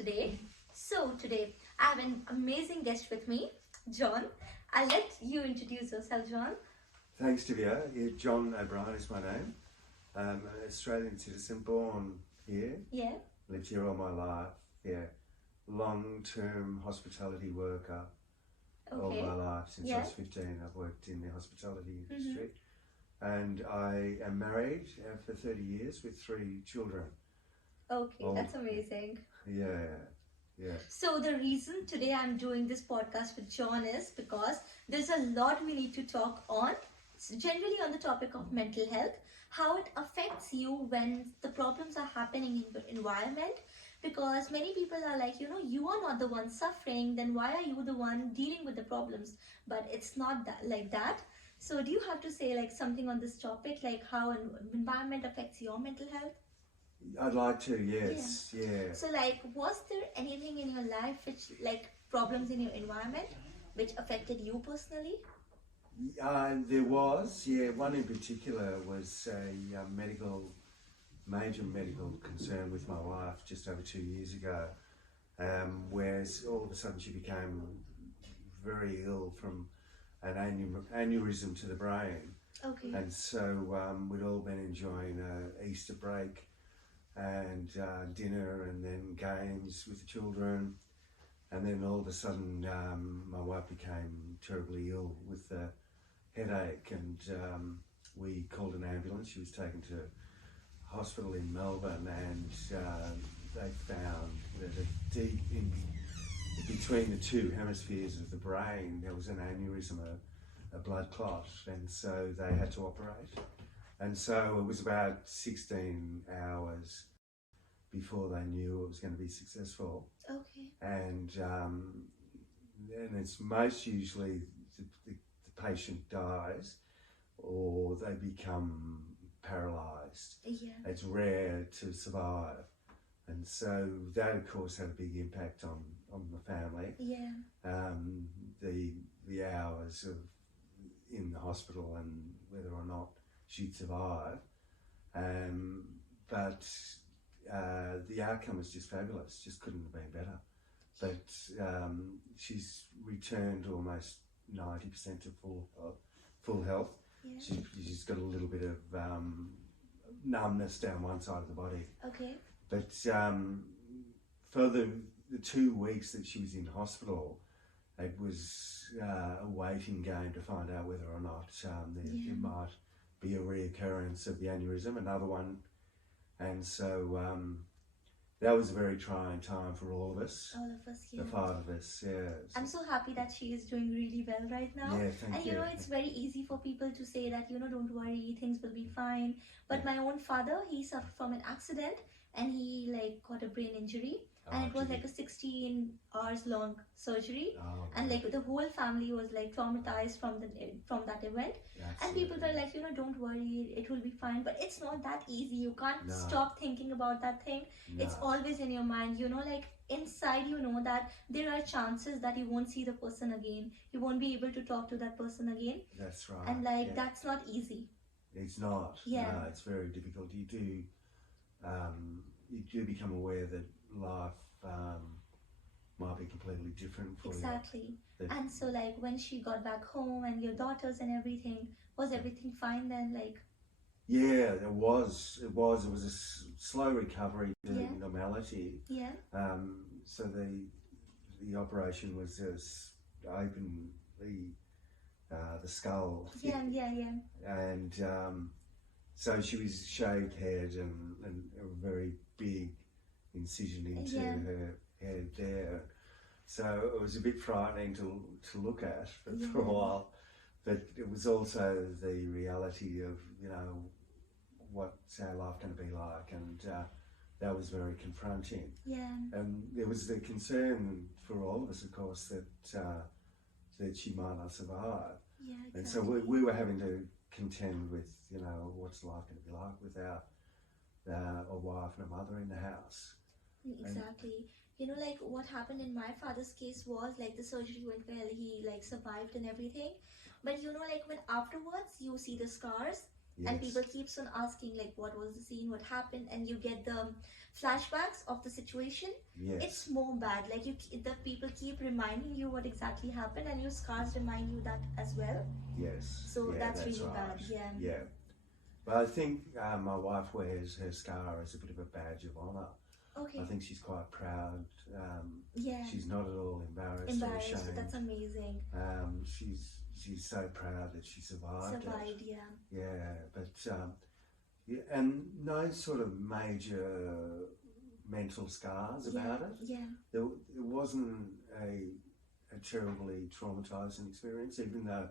today. So today I have an amazing guest with me, John. I'll let you introduce yourself, John. Thanks, Divya. Yeah, John O.Brien is my name. I'm an Australian citizen, born here, Yeah. lived here all my life. Yeah, long-term hospitality worker all Okay. my life since I Yeah. was 15. I've worked in the hospitality industry, and I am married for 30 years with 3 children. Okay, Oh, that's amazing. yeah. So the reason today I'm doing this podcast with John is because there's a lot we need to talk on, generally on the topic of mental health, how it affects you when the problems are happening in the environment. Because many people are like, you are not the one suffering, then why are you the one dealing with the problems? But it's not that like that. So do you have to say like something on this topic, like how an environment affects your mental health? I'd like to, yes, yeah. So, like, was there anything in your life which, like, problems in your environment which affected you personally? There was, one in particular was a major medical concern with my wife just over 2 years ago, where all of a sudden she became very ill from an aneurysm to the brain. Okay. And so we'd all been enjoying Easter break and dinner and then games with the children. And then all of a sudden my wife became terribly ill with a headache, and we called an ambulance. She was taken to hospital in Melbourne, and they found that deep in between the 2 hemispheres of the brain there was an aneurysm, a blood clot, and so they had to operate. And so it was about 16 hours before they knew it was going to be successful. Okay. And it's most usually the patient dies or they become paralysed. Yeah. It's rare to survive. And so that, of course, had a big impact on the family. Yeah. The hours of in the hospital and whether or not she'd survive. But the outcome was just fabulous, just couldn't have been better. But she's returned almost 90% to full health. Yeah. She's got a little bit of numbness down one side of the body. Okay. But for the 2 weeks that she was in hospital, it was a waiting game to find out whether or not there might be a reoccurrence of the aneurysm, another one. And so that was a very trying time for all of us. All of us, yeah. The 5 of us, yeah. I'm so happy that she is doing really well right now. Yeah, thank you. It's very easy for people to say that, don't worry, things will be fine. But Yeah. my own father, he suffered from an accident and he like got a brain injury. And it was like a 16 hours long surgery. Oh, And like the whole family was like traumatized from that event. And people were like, don't worry, it will be fine. But it's not that easy. You can't stop thinking about that thing. No. It's always in your mind, like inside that there are chances that you won't see the person again. You won't be able to talk to that person again. That's right. And that's not easy. It's not. Yeah. No, it's very difficult. You do become aware that life might be completely different for Exactly. you. And so like when she got back home and your daughters and everything, was everything fine then? Like, yeah, it was. It was a slow recovery to normality. yeah. So the operation was just open the skull. Yeah. And so she was shaved head and a very big incision into her head there. So it was a bit frightening to look at for a while. But it was also the reality of, what's our life going to be like, and that was very confronting. Yeah. And there was the concern for all of us, of course, that she might not survive. Yeah, exactly. And so we were having to contend with, what's life going to be like without a wife and a mother in the house. Exactly. Like what happened in my father's case was like the surgery went well, he like survived and everything. But like when afterwards you see the scars, and Yes. people keeps on asking like what was the scene, what happened, and you get the flashbacks of the situation. It's Yes. more bad. Like the people keep reminding you what exactly happened, and your scars remind you that as well. Yes. So Yeah, that's that's really bad. right. Yeah. Yeah. But I think my wife wears her scar as a bit of a badge of honour. I Okay. think she's quite proud. Yeah. She's not at all embarrassed or Embarrassed. That's ashamed. amazing. She's so proud that she survived it. Survived. Yeah. Yeah, but yeah, and no sort of major mental scars Yeah. about it. Yeah. It wasn't a terribly traumatizing experience, even though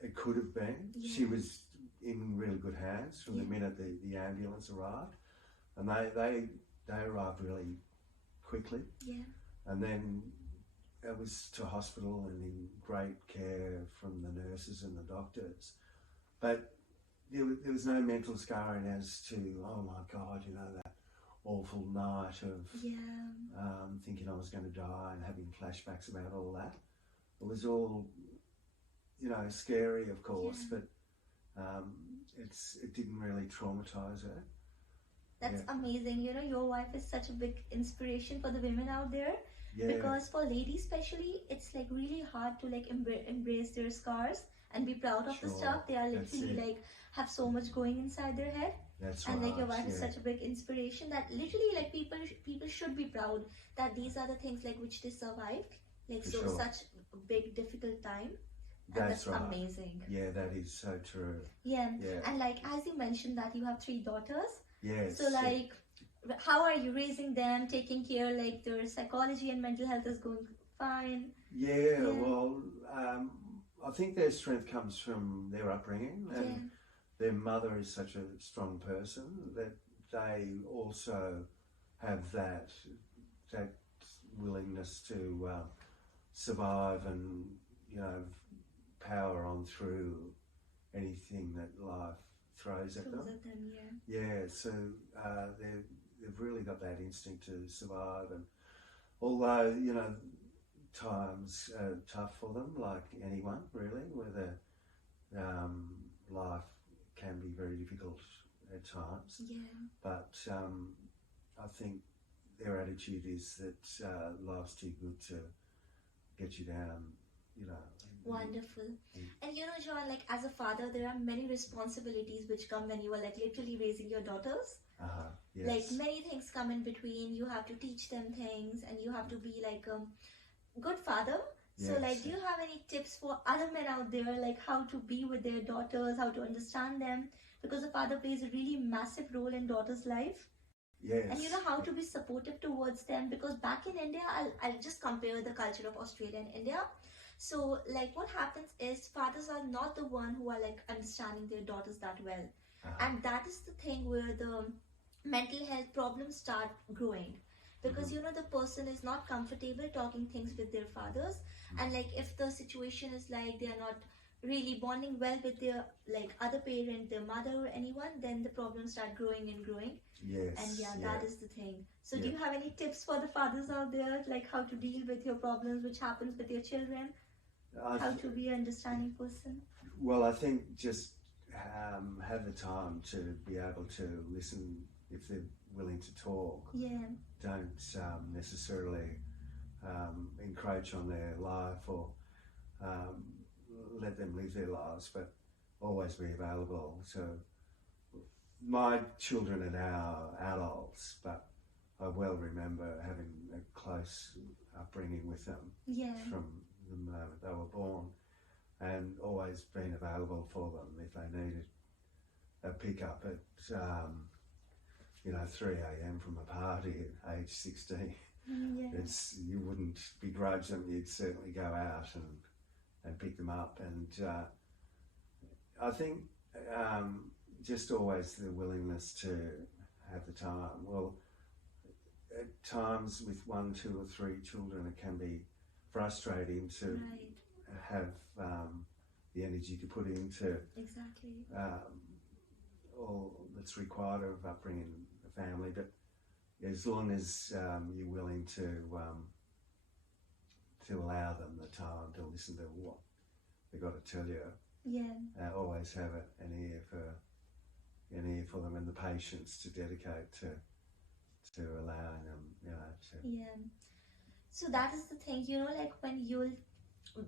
it could have been. Yeah. She was in really good hands from the Yeah. minute the ambulance arrived, and they arrived really quickly, Yeah. and then it was to hospital and in great care from the nurses and the doctors. But there was no mental scarring as to, oh my God, you know, that awful night of Yeah. thinking I was going to die and having flashbacks about all that. It was all, you know, scary, of course, Yeah. but it didn't really traumatize her. That's Yeah. amazing. You know, your wife is such a big inspiration for the women out there. Yeah, Because for ladies especially, it's like really hard to like embrace their scars and be proud of the sure. stuff. They are That's literally it. like have so much going inside their head. That's And right. like your wife is Yeah. such a big inspiration that literally like people should be proud that these are the things like which they survived. Like For so sure. such a big difficult time. And That's that's right. amazing. Yeah, that is so true. Yeah. Yeah. And like as you mentioned that you have 3 daughters. Yes. So like how are you raising them, taking care, like their psychology and mental health is going fine? Yeah, Yeah. well, I think their strength comes from their upbringing, and Yeah. their mother is such a strong person that they also have that willingness to survive and, you know, power on through anything that life throws at them. Yeah. Yeah, so they've really got that instinct to survive, and although, you know, times are tough for them, like anyone really, whether life can be very difficult at times, Yeah. but I think their attitude is that life's too good to get you down, you know. Wonderful. And you know, John, like as a father, there are many responsibilities which come when you are like literally raising your daughters. Yes. Like many things come in between. You have to teach them things, and you have to be like a good father. So Yes. like, do you have any tips for other men out there, like how to be with their daughters, how to understand them? Because a father plays a really massive role in daughter's life. Yes. And you know how to be supportive towards them, because back in India, I'll just compare the culture of Australia and India. So like what happens is fathers are not the one who are like understanding their daughters that well. And that is the thing where the mental health problems start growing, because you know the person is not comfortable talking things with their fathers, and like if the situation is like they are not really bonding well with their like other parent, their mother or anyone, then the problems start growing and growing. Yes. And yeah, that is the thing. So do Yeah. you have any tips for the fathers out there, like how to deal with your problems which happens with your children, how to be an understanding person? Well, I think just have the time to be able to listen if they're willing to talk. Yeah. Don't necessarily encroach on their life or let them live their lives, but always be available. So my children are now adults, but I well remember having a close upbringing with them Yeah. from the moment they were born, and always been available for them if they needed a pick-up at 3 a.m. from a party at age 16. Yeah. You wouldn't begrudge them, you'd certainly go out and pick them up. And I think just always the willingness to have the time. Well, at times with 1, 2 or 3 children it can be frustrating to Right. have the energy to put into Exactly. all that's required of upbringing a family, but as long as you're willing to allow them the time to listen to what they've got to tell you, Yeah. Always have an ear for them, and the patience to dedicate to allowing them, to. Yeah. So that is the thing, like when you'll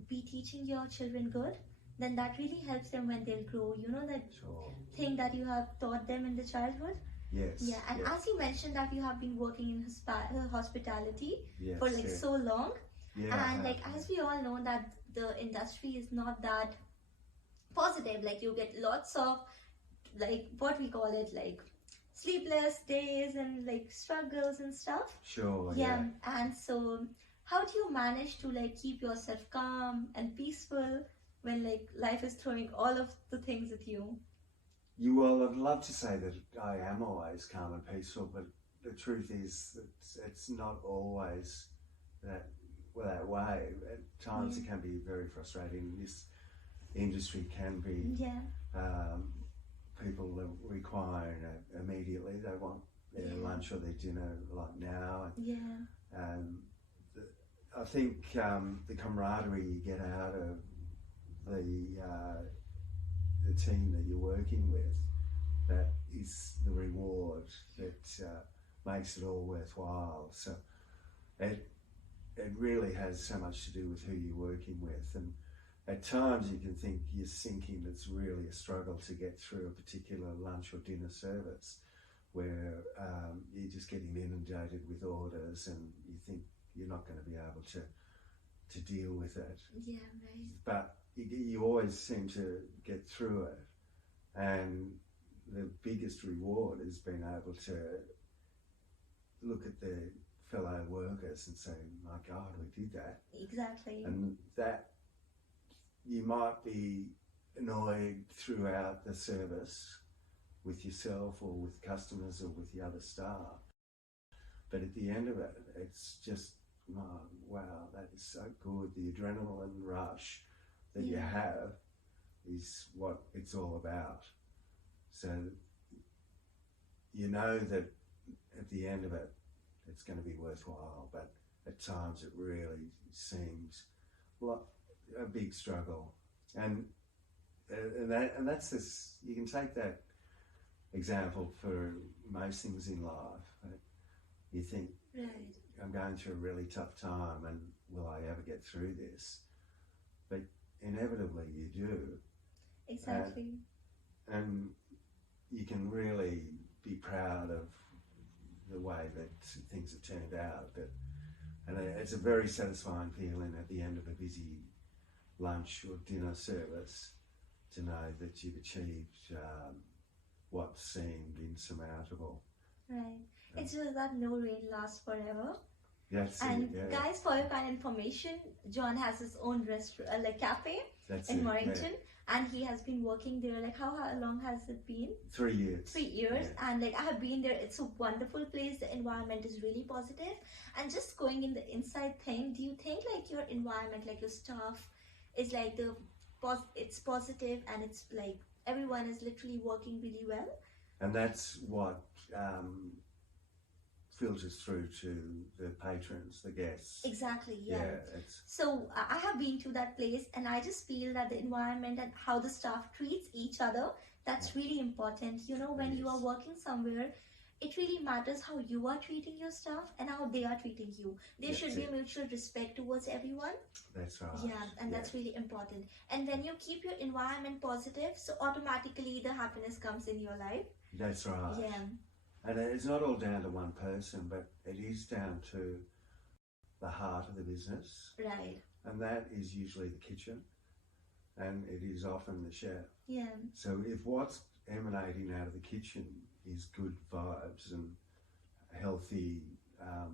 be teaching your children good, then that really helps them when they'll grow. That Sure. thing that you have taught them in the childhood. Yes. Yeah, and Yeah. as you mentioned that you have been working in hospitality Yes. for like Yeah. so long, Yeah. I and have, like as we all know that the industry is not that positive. Like you get lots of like what we call it like sleepless days and like struggles and stuff. Sure. Yeah, Yeah. and so how do you manage to like keep yourself calm and peaceful when like life is throwing all of the things at you? I'd love to say that I am always calm and peaceful, but the truth is that it's not always that way. At times Yeah. it can be very frustrating. This industry can be Yeah. um, people that require it immediately. They want their Yeah. lunch or their dinner like now. Yeah. And I think the camaraderie you get out of the team that you're working with, that is the reward that makes it all worthwhile. So it really has so much to do with who you're working with, and at times you can think you're sinking. It's really a struggle to get through a particular lunch or dinner service where you're just getting inundated with orders and you think you're not going to be able to deal with it. Yeah, right. But you always seem to get through it, and the biggest reward is being able to look at the fellow workers and say, my God, we did that. Exactly. And that you might be annoyed throughout the service with yourself or with customers or with the other staff, but at the end of it, it's just, oh, wow, that is so good. The adrenaline rush that you have is what it's all about. So you know that at the end of it, it's going to be worthwhile, but at times it really seems like a big struggle. And that's this. You can take that example for most things in life. You think, right, I'm going through a really tough time, and will I ever get through this? But inevitably you do. exactly. And you can really be proud of the way that things have turned out. And it's a very satisfying feeling at the end of a busy lunch or dinner service to know that you've achieved what seemed insurmountable. Right. It's just that no rain lasts forever. That's And it, yeah. guys, for your kind of information, John has his own restaurant, like cafe That's in it, Mornington, yeah. and he has been working there. Like how long has it been? 3 years. 3 years, Yeah. and like I have been there. It's a wonderful place. The environment is really positive. And just going in the inside thing, do you think like your environment, like your staff, is like it's positive and it's like everyone is literally working really well? And that's what filters through to the patrons, the guests. Exactly, yeah. Yeah, So I have been to that place, and I just feel that the environment and how the staff treats each other, that's really important. When you are working somewhere, it really matters how you are treating your staff and how they are treating you. There should be a mutual respect towards everyone. That's right. Yeah, and that's really important. And when you keep your environment positive, so automatically the happiness comes in your life. That's right. Yeah. And it's not all down to one person, but it is down to the heart of the business. Right. And that is usually the kitchen, and it is often the chef. Yeah. So if what's emanating out of the kitchen is good vibes and healthy, a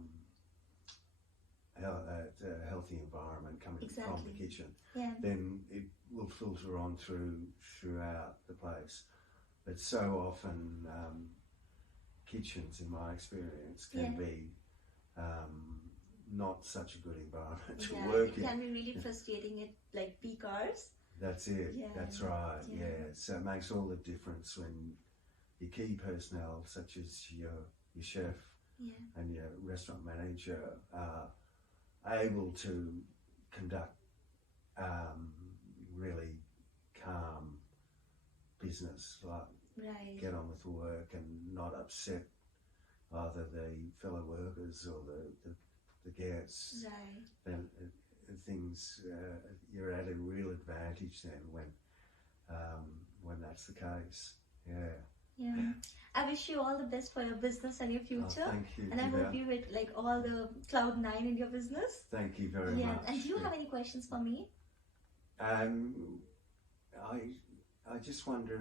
healthy environment coming from the kitchen, then it will filter on throughout the place. But so often kitchens, in my experience, can be not such a good environment to work in. It can be really frustrating at like peak hours. That's it. Yeah. That's right. Yeah. So it makes all the difference when your key personnel, such as your chef and your restaurant manager, are able to conduct really calm business, like Right. get on with the work and not upset either the fellow workers or the guests. Right. And things, you're at a real advantage then when that's the case. Yeah. Yeah. I wish you all the best for your business and your Oh, future. thank you. And I Divya. hope you hit like all the cloud nine in your business. Thank you very Yeah. much. And do you have any questions for me? I just wonder.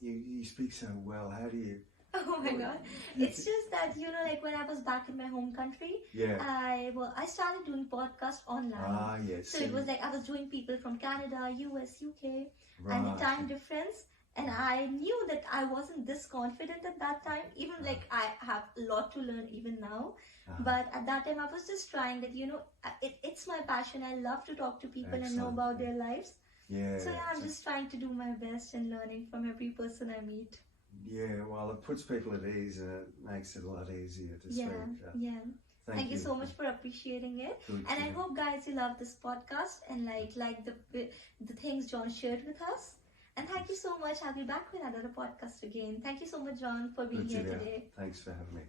You speak so well. How do you? Oh my God. It's just that, like when I was back in my home country, Yeah. I started doing podcasts online. Ah, yes. So it was like I was doing people from Canada, US, UK, Right. and the time difference. And I knew that I wasn't this confident at that time. Even like I have a lot to learn even now. But at that time I was just trying that, it's my passion. I love to talk to people and know Excellent. about their lives. Yeah. So yeah, I'm just trying to do my best and learning from every person I meet. Yeah, well, it puts people at ease and it makes it a lot easier to Yeah, speak. yeah. Thank you you so much for appreciating it. Good, And I yeah. hope guys you love this podcast and like the things John shared with us. And thank you so much. I'll be back with another podcast again. Thank you so much, John, for being Good, here Julia. today. Thanks for having me.